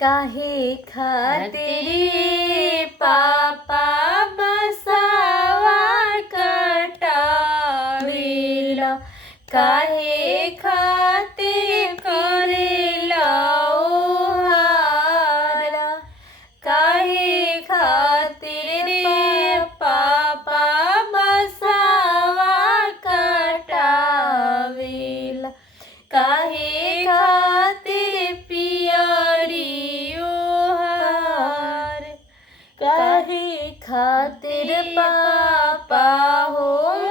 काहे खातिर पापा बसावा कटावेला, काहे खातिर करेला ओहारा, काहे खातिर पापा बसावा कटावेला, काहे खातिर पियरी ओहार, काहे खातिर पापा हो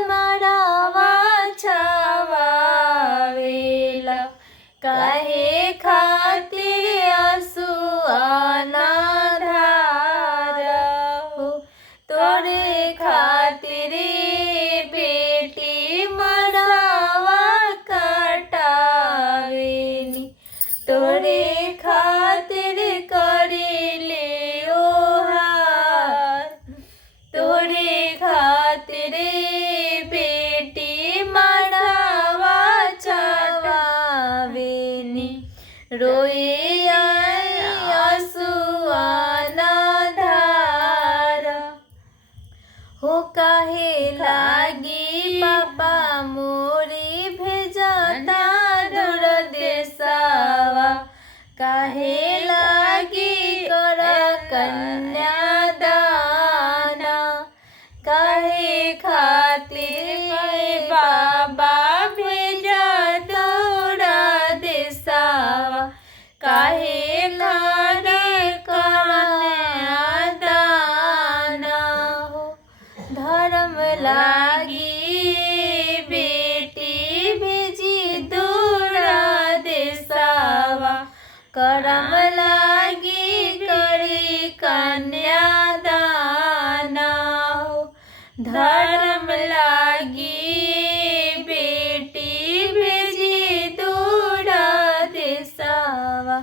मरावा छावावेला, काहे खातिर आंसुआना धारा हो, तोरे खातिर बेटी मरावा कटावेनी, तोरे खातिर करेले ओहार, तोरे खातिर बेटी मरावा छावावेनी, रोए आंसुआना धारा हो, काहे लागी पापा मोरे भेजता दूर देशवा, काहे लागी कर कन्यादाना, काहे खातिर बाबा भेजत दूर देशवा, काहे लागी कन्यादाना हो, धर्म लागी बेटी भेजी दूर देशवा, करम लागी करी कन्यादाना हो, धर्म लागी बेटी भेजी दूर देशवा।